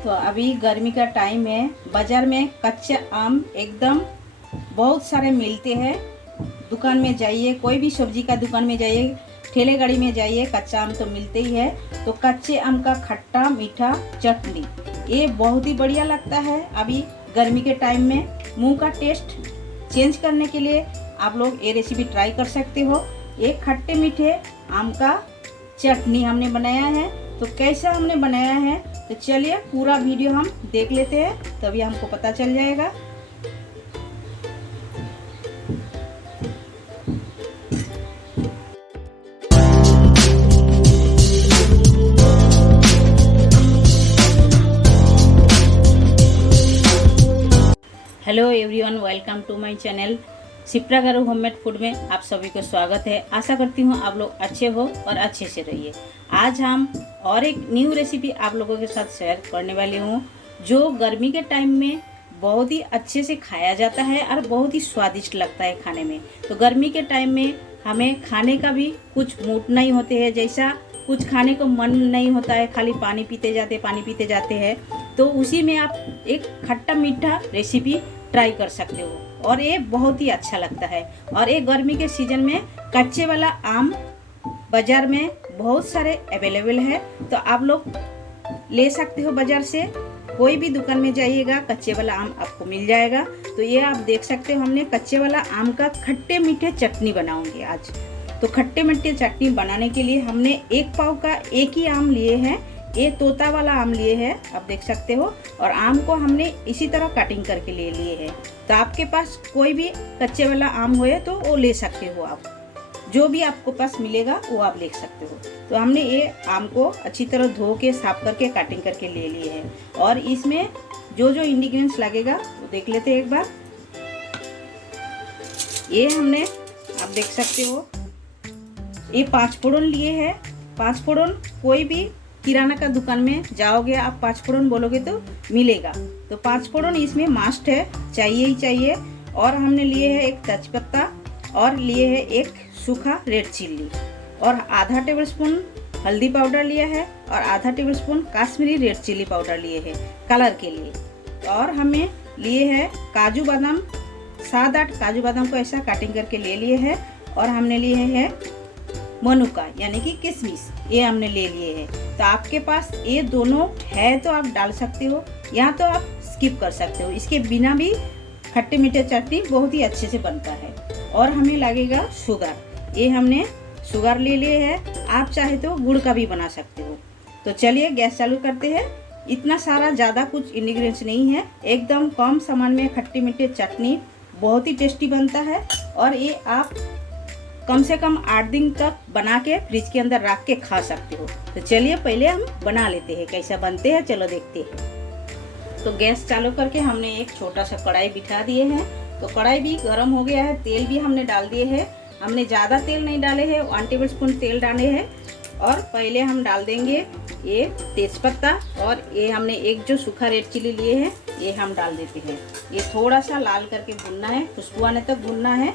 तो अभी गर्मी का टाइम है, बाज़ार में कच्चे आम एकदम बहुत सारे मिलते हैं। दुकान में जाइए, कोई भी सब्जी का दुकान में जाइए, ठेले गाड़ी में जाइए, कच्चा आम तो मिलते ही है। तो कच्चे आम का खट्टा मीठा चटनी ये बहुत ही बढ़िया लगता है। अभी गर्मी के टाइम में मुंह का टेस्ट चेंज करने के लिए आप लोग ये रेसिपी ट्राई कर सकते हो। एक खट्टे मीठे आम का चटनी हमने बनाया है। तो कैसा हमने बनाया है, तो चलिए पूरा वीडियो हम देख लेते हैं, तभी हमको पता चल जाएगा। Hello everyone, welcome to my channel Shipra garu homemade food में आप सभी को स्वागत है। आशा करती हूँ आप लोग अच्छे हो और अच्छे से रहिए। आज हम और एक न्यू रेसिपी आप लोगों के साथ शेयर करने वाली हूँ, जो गर्मी के टाइम में बहुत ही अच्छे से खाया जाता है और बहुत ही स्वादिष्ट लगता है खाने में। तो गर्मी के टाइम में हमें खाने का भी कुछ मूड नहीं होते हैं, जैसा कुछ खाने को मन नहीं होता है, खाली पानी पीते जाते हैं। तो उसी में आप एक खट्टा मीठा रेसिपी ट्राई कर सकते हो और ये बहुत ही अच्छा लगता है। और ये गर्मी के सीजन में कच्चे वाला आम बाज़ार में बहुत सारे अवेलेबल है, तो आप लोग ले सकते हो बाज़ार से। कोई भी दुकान में जाइएगा, कच्चे वाला आम आपको मिल जाएगा। तो ये आप देख सकते हो, हमने कच्चे वाला आम का खट्टे मीठे चटनी बनाऊंगी आज। तो खट्टे मीठे चटनी बनाने के लिए हमने एक पाव का एक ही आम लिए हैं। ये तोता वाला आम लिए हैं, आप देख सकते हो। और आम को हमने इसी तरह कटिंग करके ले लिए हैं। तो आपके पास कोई भी कच्चे वाला आम हो तो वो ले सकते हो आप, जो भी आपको पास मिलेगा वो आप ले सकते हो। तो हमने ये आम को अच्छी तरह धो के साफ करके कटिंग करके ले लिए हैं। और इसमें जो जो इंग्रेडिएंट्स लगेगा वो देख लेते हैं एक बार। ये हमने, आप देख सकते हो, ये 5 फोड़न लिए हैं। 5 फोड़न कोई भी किराना का दुकान में जाओगे, आप 5 फोड़न बोलोगे तो मिलेगा। तो 5 फोड़न इसमें मस्ट है, चाहिए ही चाहिए। और हमने लिए है एक तेजपत्ता और लिए है एक सूखा रेड चिल्ली और आधा टेबलस्पून हल्दी पाउडर लिया है और आधा tablespoon Kashmiri red chilli powder लिए है कलर के लिए। और हमें लिए है काजू बादाम, 7-8 काजू बादाम को ऐसा कटिंग करके ले लिए है। और हमने लिए है मनुका यानी कि किशमिश, ये हमने ले लिए हैं। तो आपके पास ये दोनों है तो आप डाल सकते हो, या तो आप स्किप कर सकते हो। इसके बिना भी खट्टे मीठे चटनी बहुत ही अच्छे से बनता है। और हमें लगेगा शुगर, ये हमने शुगर ले लिए है। आप चाहे तो गुड़ का भी बना सकते हो। तो चलिए गैस चालू करते हैं। इतना सारा ज़्यादा कुछ इंग्रेडिएंट्स नहीं है, एकदम कम सामान में खट्टे मीठे चटनी बहुत ही टेस्टी बनता है। और ये आप कम से कम 8 दिन तक बना के फ्रिज के अंदर रख के खा सकते हो। तो चलिए पहले हम बना लेते हैं, कैसा बनते हैं चलो देखते हैं। तो गैस चालू करके हमने एक छोटा सा कढ़ाई बिठा दिए हैं। तो कढ़ाई भी गर्म हो गया है, तेल भी हमने डाल दिए हैं। हमने ज़्यादा तेल नहीं डाले हैं, 1 टेबलस्पून तेल डाले हैं। और पहले हम डाल देंगे ये तेजपत्ता, और ये हमने एक जो सूखा रेड चिल्ली लिए हैं ये हम डाल देते हैं। ये थोड़ा सा लाल करके भुनना है, खुशबू आने तक भुनना है।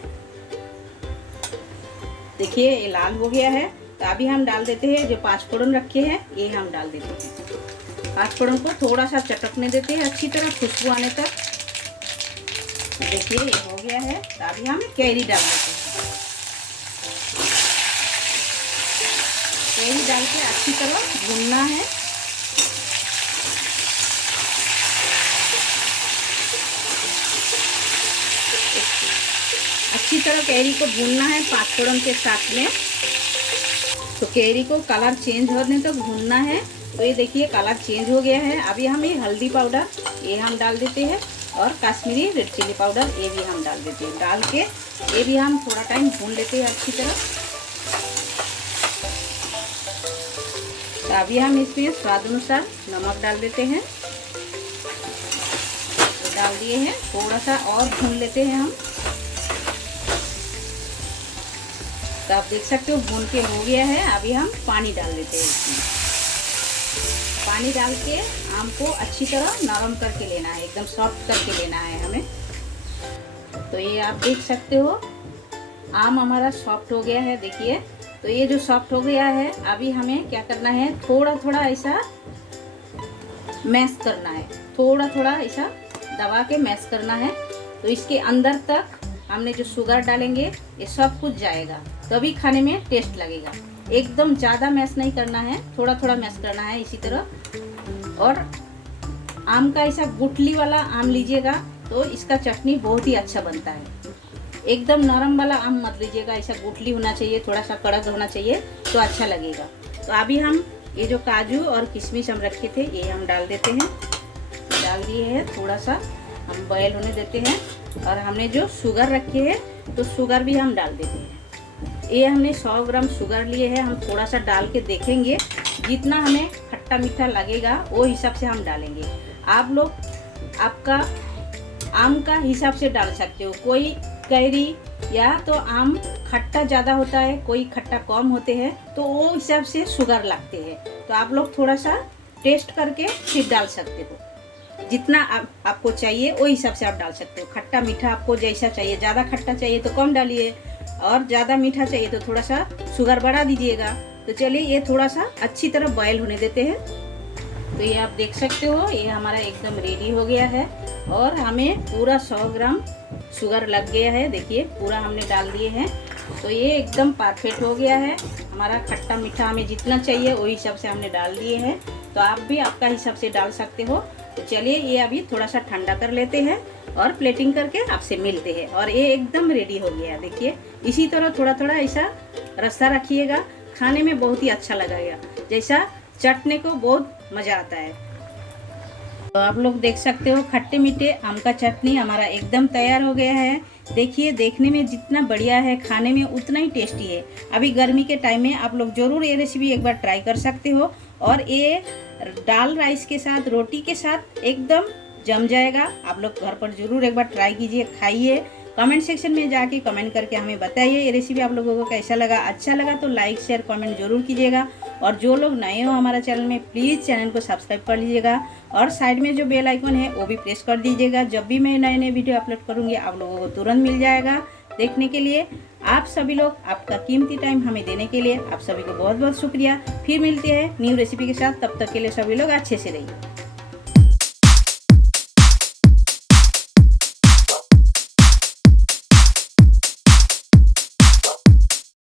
देखिए ये लाल हो गया है। तो अभी हम डाल देते हैं जो 5 फोड़न रखे हैं, ये हम डाल देते हैं। 5 फोड़न को थोड़ा सा चटकने देते हैं अच्छी तरह, खुशबू आने तक। देखिए ये हो गया है। तो अभी हम कैरी डाल देते हैं। कैरी डाल के अच्छी तरह भूनना है। अच्छी तरह कैरी को भूनना है 5 फोड़न के साथ में। तो कैरी को कलर चेंज होने तक भूनना है। तो ये देखिए कलर चेंज हो गया है। अभी हम ये हल्दी पाउडर ये हम डाल देते हैं और काश्मीरी रेड चिल्ली पाउडर ये भी हम डाल देते हैं। डाल के ये भी हम थोड़ा टाइम भून लेते हैं अच्छी तरह। तो अभी हम इसमें स्वाद अनुसार नमक डाल देते हैं। तो डाल दिए हैं, थोड़ा सा और भून लेते हैं हम। तो आप देख सकते हो भून के हो गया है। अभी हम पानी डाल देते हैं इसमें। पानी डाल के आम को अच्छी तरह नरम करके लेना है, एकदम सॉफ्ट करके लेना है हमें। तो ये आप देख सकते हो आम हमारा सॉफ्ट हो गया है, देखिए। तो ये जो सॉफ्ट हो गया है, अभी हमें क्या करना है, थोड़ा थोड़ा ऐसा मैश करना है, थोड़ा थोड़ा ऐसा दबा के मैश करना है। तो इसके अंदर तक हमने जो शुगर डालेंगे ये सब कुछ जाएगा, तभी खाने में टेस्ट लगेगा। एकदम ज़्यादा मैश नहीं करना है, थोड़ा थोड़ा मैश करना है इसी तरह। और आम का ऐसा गुठली वाला आम लीजिएगा तो इसका चटनी बहुत ही अच्छा बनता है। एकदम नरम वाला आम मत लीजिएगा, ऐसा गुठली होना चाहिए, थोड़ा सा कड़क होना चाहिए तो अच्छा लगेगा। तो अभी हम ये जो काजू और किशमिश हम रखे थे ये हम डाल देते हैं। डाल दिए हैं, थोड़ा सा हम बॉयल होने देते हैं। और हमने जो शुगर रखी है तो शुगर भी हम डाल देते हैं। ये हमने 100 ग्राम शुगर लिए हैं, हम थोड़ा सा डाल के देखेंगे, जितना हमें खट्टा मीठा लगेगा वो हिसाब से हम डालेंगे। आप लोग आपका आम का हिसाब से डाल सकते हो। कोई कैरी या तो आम खट्टा ज़्यादा होता है, कोई खट्टा कम होते हैं, तो वो हिसाब से शुगर लगते हैं। तो आप लोग थोड़ा सा टेस्ट करके फिर डाल सकते हो। जितना आपको चाहिए वो हिसाब से आप डाल सकते हो। खट्टा मीठा आपको जैसा चाहिए, ज़्यादा खट्टा चाहिए तो कम डालिए, और ज़्यादा मीठा चाहिए तो थोड़ा सा शुगर बढ़ा दीजिएगा। तो चलिए ये थोड़ा सा अच्छी तरह बॉयल होने देते हैं। तो ये आप देख सकते हो ये हमारा एकदम रेडी हो गया है, और हमें पूरा 100 ग्राम शुगर लग गया है। देखिए पूरा हमने डाल दिए हैं, तो ये एकदम परफेक्ट हो गया है। हमारा खट्टा मीठा हमें जितना चाहिए वही हिसाब से हमने डाल दिए हैं। तो आप भी आपका हिसाब से डाल सकते हो। तो चलिए ये अभी थोड़ा सा ठंडा कर लेते हैं और प्लेटिंग करके आपसे मिलते हैं। और ये एकदम रेडी हो गया, देखिए इसी तरह थोड़ा थोड़ा ऐसा रस्सा रखिएगा, खाने में बहुत ही अच्छा लगेगा, जैसा चटने को बहुत मज़ा आता है। तो आप लोग देख सकते हो खट्टे मीठे आम का चटनी हमारा एकदम तैयार हो गया है। देखिए देखने में जितना बढ़िया है, खाने में उतना ही टेस्टी है। अभी गर्मी के टाइम में आप लोग ज़रूर ये रेसिपी एक बार ट्राई कर सकते हो, और ये दाल राइस के साथ, रोटी के साथ एकदम जम जाएगा। आप लोग घर पर ज़रूर एक बार ट्राई कीजिए, खाइए। कमेंट सेक्शन में जाके कमेंट करके हमें बताइए ये रेसिपी आप लोगों को कैसा लगा। अच्छा लगा तो लाइक शेयर कमेंट जरूर कीजिएगा। और जो लोग नए हो हमारा चैनल में, प्लीज़ चैनल को सब्सक्राइब कर लीजिएगा, और साइड में जो बेल आइकन है वो भी प्रेस कर दीजिएगा। जब भी मैं नए नए वीडियो अपलोड करूँगी आप लोगों को तुरंत मिल जाएगा देखने के लिए। आप सभी लोग आपका कीमती टाइम हमें देने के लिए आप सभी को बहुत बहुत शुक्रिया। फिर मिलते हैं न्यू रेसिपी के साथ, तब तक के लिए सभी लोग अच्छे से रहिए।